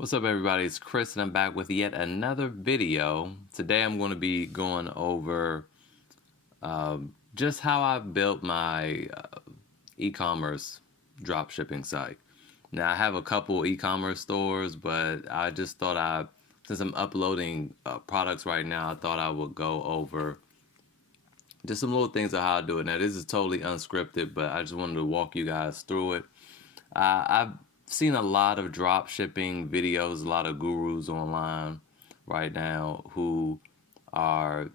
What's up, everybody? It's Chris, and I'm back with yet another video. Today, I'm going to be going over just how I built my e-commerce dropshipping site. Now, I have a couple e-commerce stores, but I just thought since I'm uploading products right now, I thought I would go over just some little things of how I do it. Now, this is totally unscripted, but I just wanted to walk you guys through it. I've seen a lot of drop shipping videos, a lot of gurus online right now who are,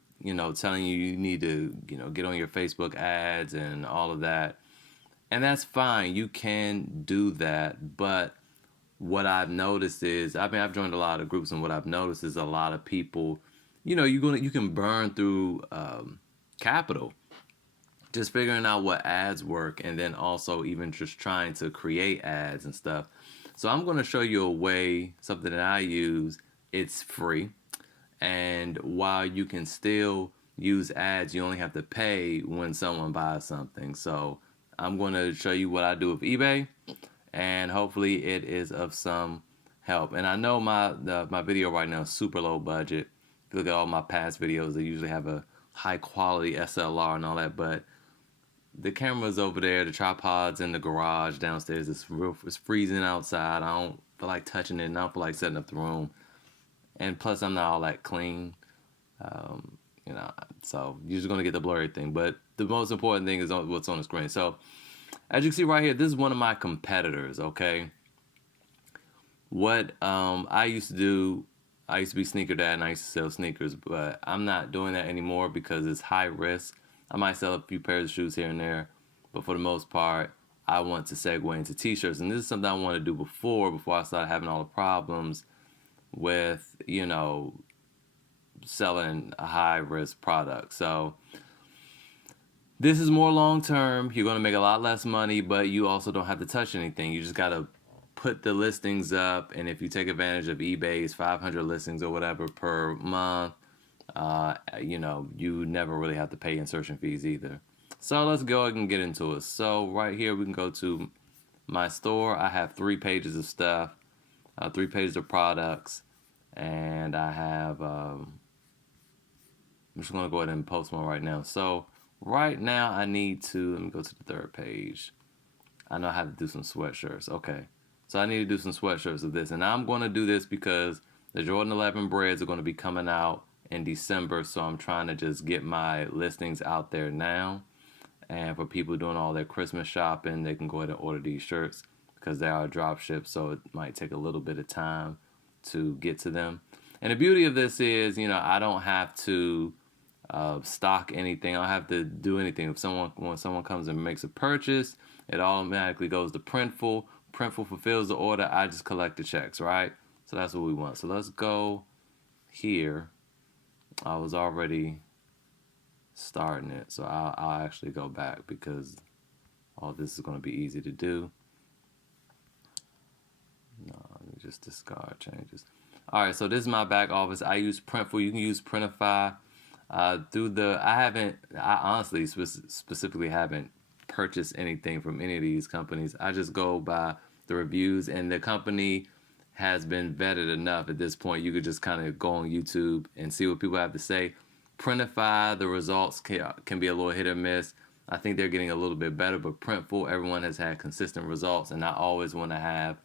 telling you need to, get on your Facebook ads and all of that. And that's fine. You can do that. But what I've noticed is, I've joined a lot of groups, and what I've noticed is a lot of people, you can burn through capital just figuring out what ads work, and then also even just trying to create ads and stuff. So I'm going to show you a way, something that I use. It's free, and while you can still use ads, you only have to pay when someone buys something. So I'm going to show you what I do with eBay, and hopefully it is of some help. And I know my video right now is super low budget. If you look at all my past videos, they usually have a high quality SLR and all that, but the camera's over there, the tripod's in the garage downstairs. It's freezing outside. I don't feel like touching it, and I don't feel like setting up the room. And plus, I'm not all that clean, um, so you're just gonna get the blurry thing. But the most important thing is what's on the screen. So, as you can see right here, this is one of my competitors. Okay, what I used to do. I used to be sneaker dad, and I used to sell sneakers, but I'm not doing that anymore because it's high risk. I might sell a few pairs of shoes here and there, but for the most part, I want to segue into t-shirts. And this is something I wanted to do before I started having all the problems with, selling a high-risk product. So this is more long-term. You're going to make a lot less money, but you also don't have to touch anything. You just got to put the listings up, and if you take advantage of eBay's 500 listings or whatever per month, you never really have to pay insertion fees either. So let's go ahead and get into it. So right here, we can go to my store. I have 3 pages of stuff, 3 pages of products, and I have, I'm just going to go ahead and post one right now. So right now let me go to the 3rd page. I know how to do some sweatshirts. Okay. So I need to do some sweatshirts of this. And I'm going to do this because the Jordan 11 breads are going to be coming out in December, so I'm trying to just get my listings out there now. And for people doing all their Christmas shopping, they can go ahead and order these shirts because they are drop shipped, so it might take a little bit of time to get to them. And the beauty of this is, I don't have to stock anything. I don't have to do anything. When someone comes and makes a purchase, it automatically goes to Printful. Printful fulfills the order. I just collect the checks, right? So that's what we want. So let's go here. I was already starting it, so I'll actually go back because all this is going to be easy to do. No, let me just discard changes. All right, so this is my back office. I use Printful. You can use Printify. I honestly specifically haven't purchased anything from any of these companies. I just go by the reviews, and the company has been vetted enough at this point. You could just kind of go on YouTube and see what people have to say. Printify, the results can be a little hit or miss. I think they're getting a little bit better, but Printful, everyone has had consistent results, and I always want to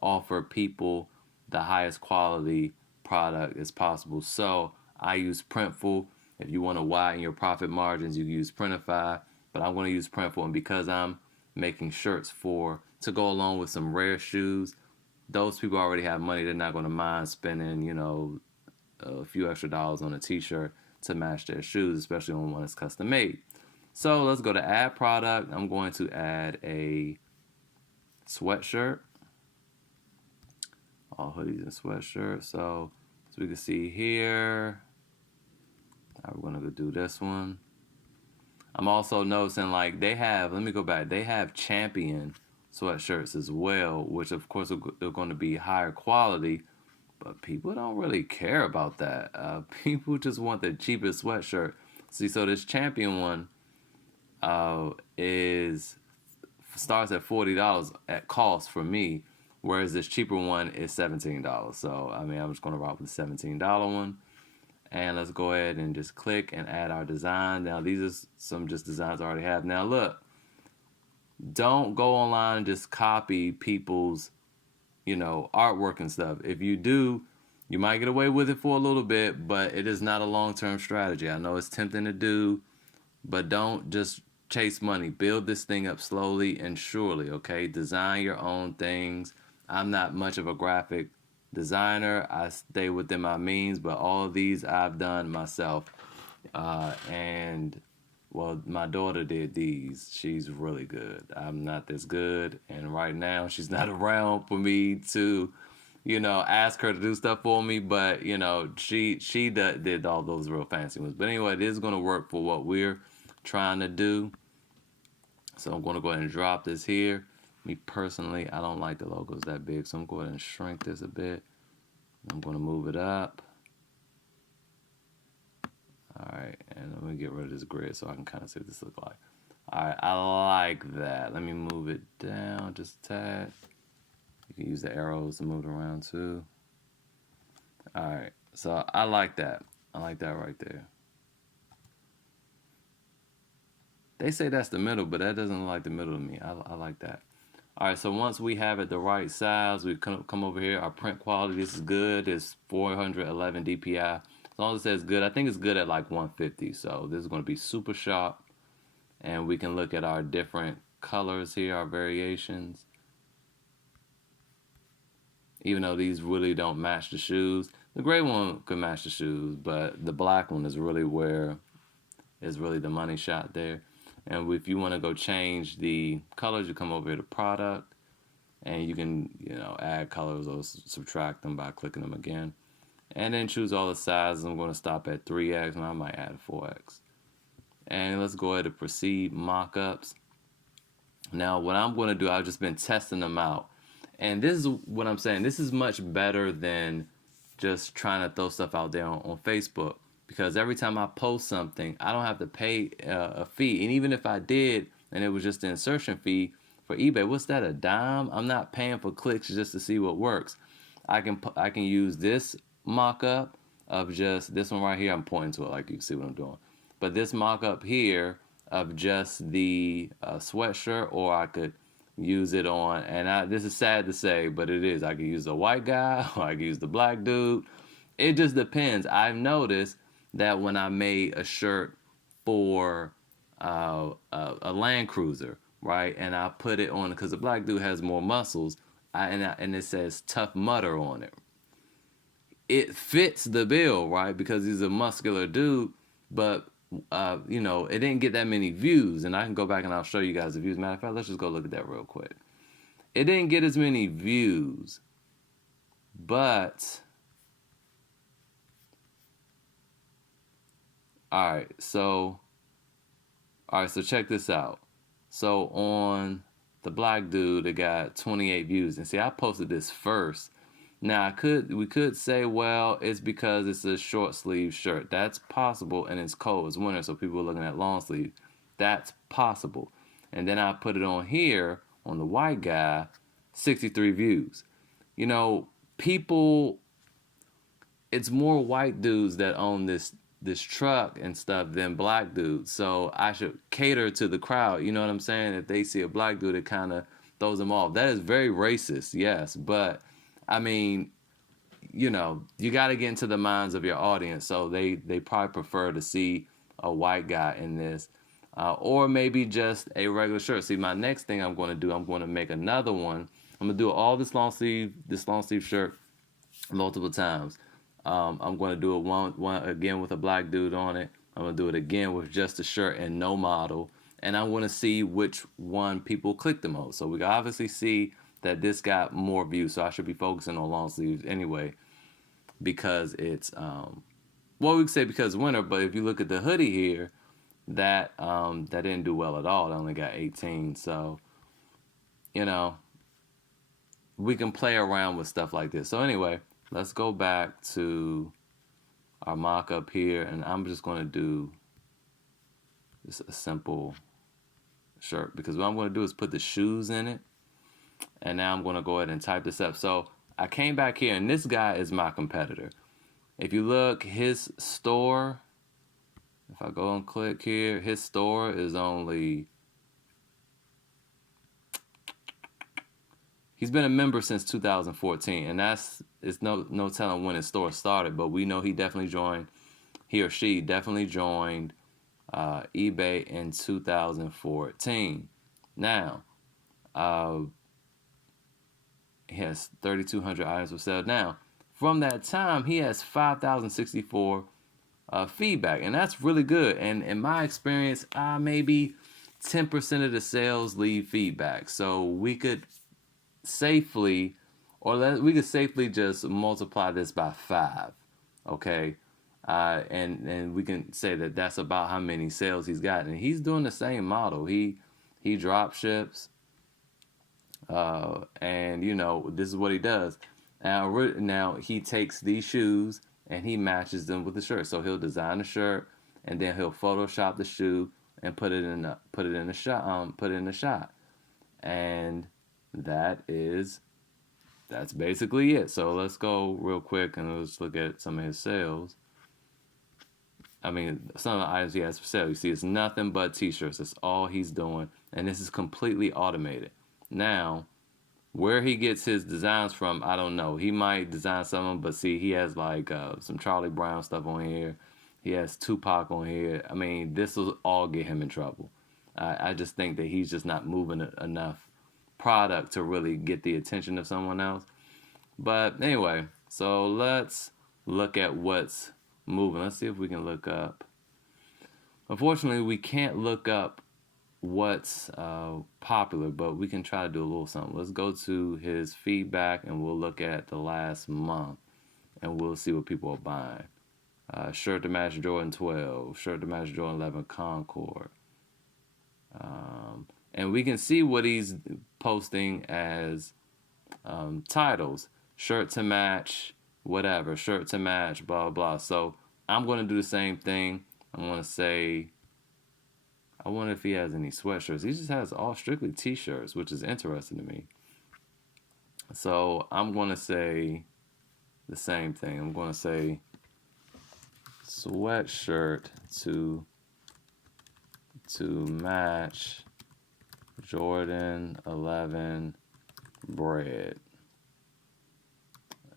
offer people the highest quality product as possible. So I use Printful. If you want to widen your profit margins, you can use Printify, but I'm going to use Printful, and because I'm making shirts to go along with some rare shoes, those people already have money. They're not going to mind spending, a few extra dollars on a t-shirt to match their shoes, especially on one that's custom made. So let's go to add product. I'm going to add a sweatshirt. All hoodies and sweatshirts. So as we can see here, we're going to do this one. I'm also noticing let me go back. They have Champion sweatshirts as well, which of course are going to be higher quality, but people don't really care about that. People just want the cheapest sweatshirt. See, so this Champion one starts at $40 at cost for me, whereas this cheaper one is $17. So I mean, I'm just gonna rock with the $17 one. And let's go ahead and just click and add our design. Now these are some just designs I already have. Now look, don't go online and just copy people's, artwork and stuff. If you do, you might get away with it for a little bit, but it is not a long-term strategy. I know it's tempting to do, but don't just chase money. Build this thing up slowly and surely, okay? Design your own things. I'm not much of a graphic designer. I stay within my means, but all of these I've done myself. And well, my daughter did these. She's really good. I'm not this good, and right now she's not around for me to, ask her to do stuff for me. But she did all those real fancy ones. But anyway, it is going to work for what we're trying to do. So I'm going to go ahead and drop this here. Me personally, I don't like the logos that big, so I'm going to go ahead and shrink this a bit. I'm going to move it up. Alright, and I'm going to get rid of this grid so I can kind of see what this looks like. Alright, I like that. Let me move it down just a tad. You can use the arrows to move it around too. Alright, so I like that. I like that right there. They say that's the middle, but that doesn't look like the middle to me. I like that. Alright, so once we have it the right size, we come over here. Our print quality, this is good. It's 411 DPI. As long as it says good, I think it's good at like 150. So this is going to be super sharp. And we can look at our different colors here, our variations. Even though these really don't match the shoes. The gray one could match the shoes, but the black one is really where is really the money shot there. And if you want to go change the colors, you come over here to product. And you can, add colors or subtract them by clicking them again. And then choose all the sizes. I'm going to stop at 3X, and I might add 4X. And let's go ahead and proceed mock-ups. Now, what I'm going to do, I've just been testing them out. And this is what I'm saying. This is much better than just trying to throw stuff out there on Facebook. Because every time I post something, I don't have to pay a fee. And even if I did, and it was just the insertion fee for eBay, what's that, a dime? I'm not paying for clicks just to see what works. I can use this mock-up of just this one right here. I'm pointing to it like you can see what I'm doing. But this mock-up here of just the sweatshirt, or I could use it on, and this is sad to say, but it is. I could use the white guy, or I could use the black dude. It just depends. I've noticed that when I made a shirt for a Land Cruiser, right, and I put it on because the black dude has more muscles, and it says Tough Mudder on it. It fits the bill, right, because he's a muscular dude, but it didn't get that many views. And I can go back and I'll show you guys the views. Matter of fact, let's just go look at that real quick. It didn't get as many views, but all right, so check this out. So on the black dude, it got 28 views, and see, I posted this first. Now we could say, well, it's because it's a short sleeve shirt. That's possible, and it's cold, it's winter, so people are looking at long sleeve. That's possible. And then I put it on here on the white guy, 63 views. People, it's more white dudes that own this truck and stuff than black dudes. So I should cater to the crowd. You know what I'm saying? If they see a black dude, it kind of throws them off. That is very racist, yes, but I mean, you got to get into the minds of your audience. So they probably prefer to see a white guy in this, or maybe just a regular shirt. See, my next thing I'm going to do, I'm going to make another one. I'm going to do all this long sleeve shirt multiple times. I'm going to do it one again with a black dude on it. I'm going to do it again with just a shirt and no model. And I'm going to see which one people click the most. So we can obviously see that this got more views, so I should be focusing on long sleeves anyway, because it's we could say because winter, but if you look at the hoodie here, that didn't do well at all. It only got 18. So we can play around with stuff like this. So anyway, let's go back to our mock-up here, and I'm just going to do just a simple shirt, because what I'm going to do is put the shoes in it. And now I'm going to go ahead and type this up. So I came back here, and this guy is my competitor. If you look, his store, if I go and click here, his store is only, he's been a member since 2014, and it's no telling when his store started, but we know he definitely joined, he or she definitely joined eBay in 2014. Now, he has 3,200 items for sale. Now, from that time, he has 5,064 feedback, and that's really good. And in my experience, maybe 10% of the sales leave feedback. So we could safely, we could safely just multiply this by 5, okay? And we can say that that's about how many sales he's got. And he's doing the same model. He drop ships. And you know, this is what he does. Now he takes these shoes and he matches them with the shirt. So he'll design a shirt and then he'll Photoshop the shoe and put it in the shot. And that's basically it. So let's go real quick and let's look at some of his sales. I mean, some of the items he has for sale. You see, it's nothing but t-shirts. That's all he's doing, and this is completely automated. Now, where he gets his designs from, I don't know. He might design some of them, but see, he has like some Charlie Brown stuff on here. He has Tupac on here. I mean, this will all get him in trouble. I just think that he's just not moving enough product to really get the attention of someone else. But anyway, so let's look at what's moving. Let's see if we can look up. Unfortunately, we can't look up what's popular, but we can try to do a little something. Let's go to his feedback and we'll look at the last month and we'll see what people are buying. Shirt to match Jordan 12, shirt to match Jordan 11 Concord. And we can see what he's posting as titles. Shirt to match whatever, shirt to match, blah, blah. So I'm going to do the same thing. I'm going to say, I wonder if he has any sweatshirts. He just has all strictly t-shirts, which is interesting to me. So I'm going to say the same thing. I'm going to say sweatshirt to match Jordan 11 bread.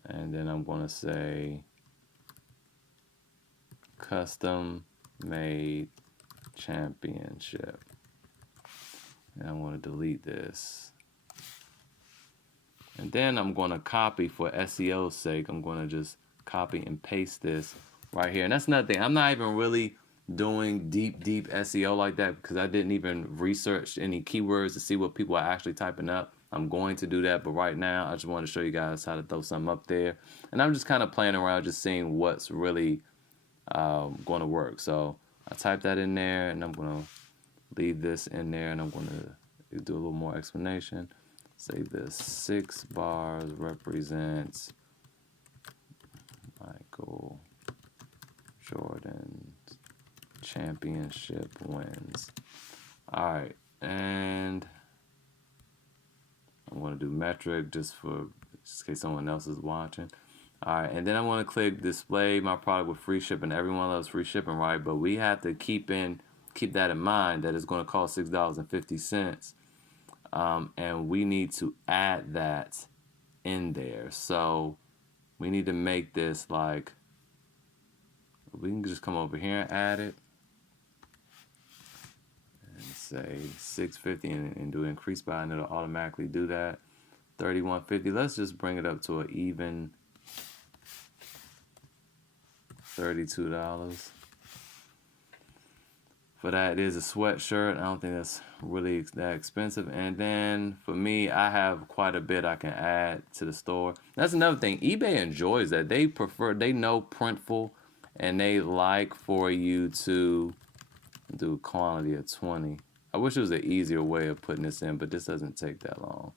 And then I'm going to say custom made championship. And I'm going to delete this. And then I'm going to copy, for SEO's sake, I'm going to just copy and paste this right here. And that's another thing. I'm not even really doing deep SEO like that because I didn't even research any keywords to see what people are actually typing up. I'm going to do that, but right now I just want to show you guys how to throw something up there. And I'm just kind of playing around, just seeing what's really going to work. So I type that in there, and I'm going to leave this in there, and I'm going to do a little more explanation. Say this 6 bars represents Michael Jordan's championship wins. All right, and I'm going to do metric just in case someone else is watching. All right, and then I want to click display my product with free shipping. Everyone loves free shipping, right? But we have to keep that in mind that it's going to cost $6.50, and we need to add that in there. So we need to make this like, we can just come over here and add it and say $6.50 and do increase by, and it'll automatically do that. $31.50. Let's just bring it up to an even $32. For that, it is a sweatshirt. I don't think that's really that expensive. And then for me, I have quite a bit I can add to the store. That's another thing. eBay enjoys that. They know Printful, and they like for you to do a quantity of 20. I wish there was an easier way of putting this in, but this doesn't take that long.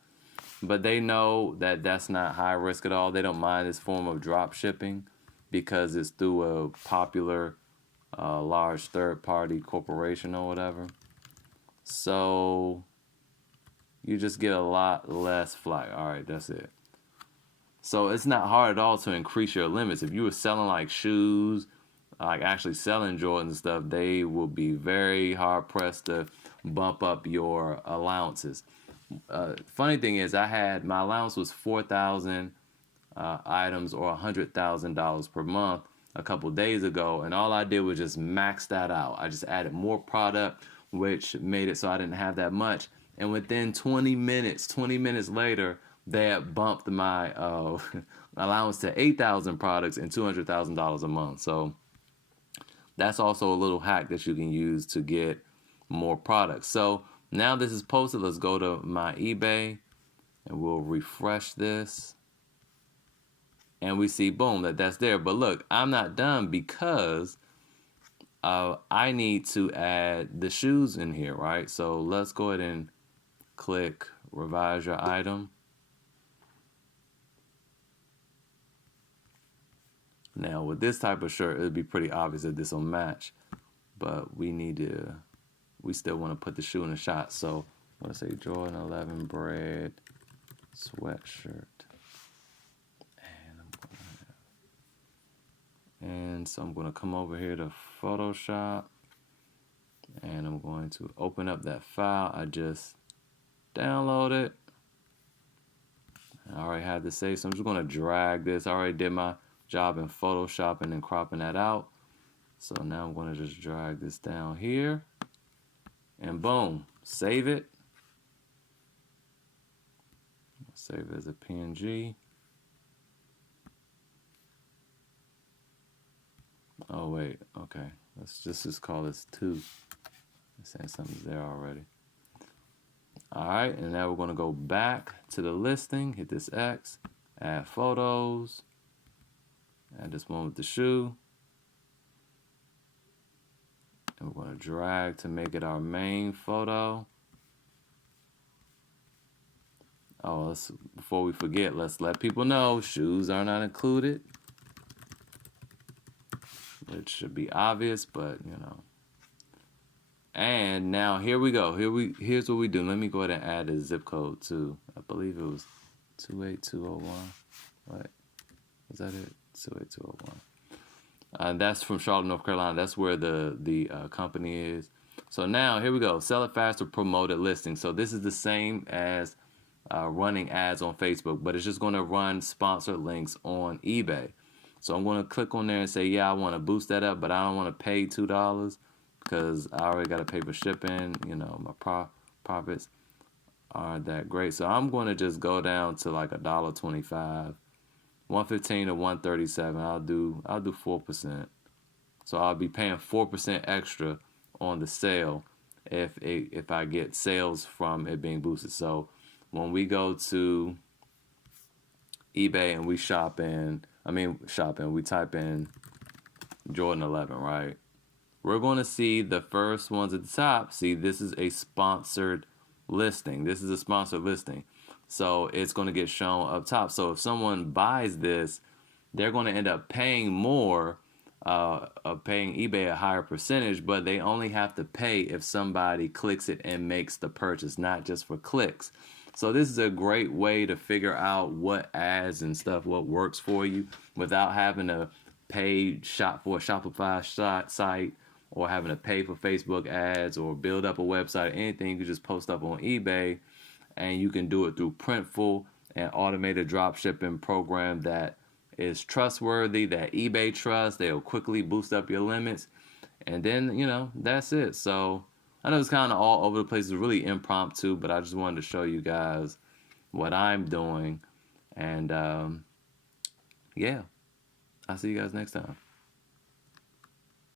But they know that that's not high risk at all. They don't mind this form of drop shipping because it's through a popular large third-party corporation or whatever. So you just get a lot less flack. All right, that's it. So it's not hard at all to increase your limits. If you were selling like shoes, like actually selling Jordans and stuff, they will be very hard pressed to bump up your allowances. Funny thing is, my allowance was 4,000 items or $100,000 per month a couple days ago, and all I did was just max that out. I just added more product, which made it so I didn't have that much. And within 20 minutes later, they had bumped my allowance to 8,000 products and $200,000 a month. So that's also a little hack that you can use to get more products. So now this is posted. Let's go to my eBay and we'll refresh this. And we see, boom, that's there. But look, I'm not done because I need to add the shoes in here, right? So let's go ahead and click revise your item. Now, with this type of shirt, it would be pretty obvious that this will match. But we still want to put the shoe in the shot. So I'm going to say Jordan 11 bread sweatshirt. And so I'm going to come over here to Photoshop. And I'm going to open up that file. I just downloaded. I already had this saved, so I'm just going to drag this. I already did my job in Photoshop and then cropping that out. So now I'm going to just drag this down here. And boom, save it. Save it as a PNG. Oh wait, okay. Let's just call this 2. It's saying something's there already. Alright, and now we're going to go back to the listing, hit this X, add photos, add this one with the shoe. And we're going to drag to make it our main photo. Oh, before we forget, let's let people know shoes are not included. It should be obvious, but you know. And now here we go. Here's what we do. Let me go ahead and add a zip code too. I believe it was 28201. What? Was that it? 28201. That's from Charlotte, North Carolina. That's where the company is. So now here we go. Sell it fast or promoted listing. So this is the same as running ads on Facebook, but it's just going to run sponsored links on eBay. So I'm going to click on there and say, yeah, I want to boost that up, but I don't want to pay $2 because I already got to pay for shipping. You know, my profits aren't that great. So I'm going to just go down to like $1.25, 115 to 137. I'll do 4%. So I'll be paying 4% extra on the sale if I get sales from it being boosted. So when we go to eBay and we we type in Jordan 11, right? We're going to see the first ones at the top. See, this is a sponsored listing. This is a sponsored listing. So it's going to get shown up top. So if someone buys this, they're going to end up paying more, paying eBay a higher percentage, but they only have to pay if somebody clicks it and makes the purchase, not just for clicks. So this is a great way to figure out what ads and stuff, what works for you without having to pay for a Shopify site or having to pay for Facebook ads or build up a website or anything. You can just post up on eBay, and you can do it through Printful, an automated dropshipping program that is trustworthy, that eBay trusts. They'll quickly boost up your limits, and then, you know, that's it. So I know it's kind of all over the place. It's really impromptu, but I just wanted to show you guys what I'm doing. And yeah, I'll see you guys next time.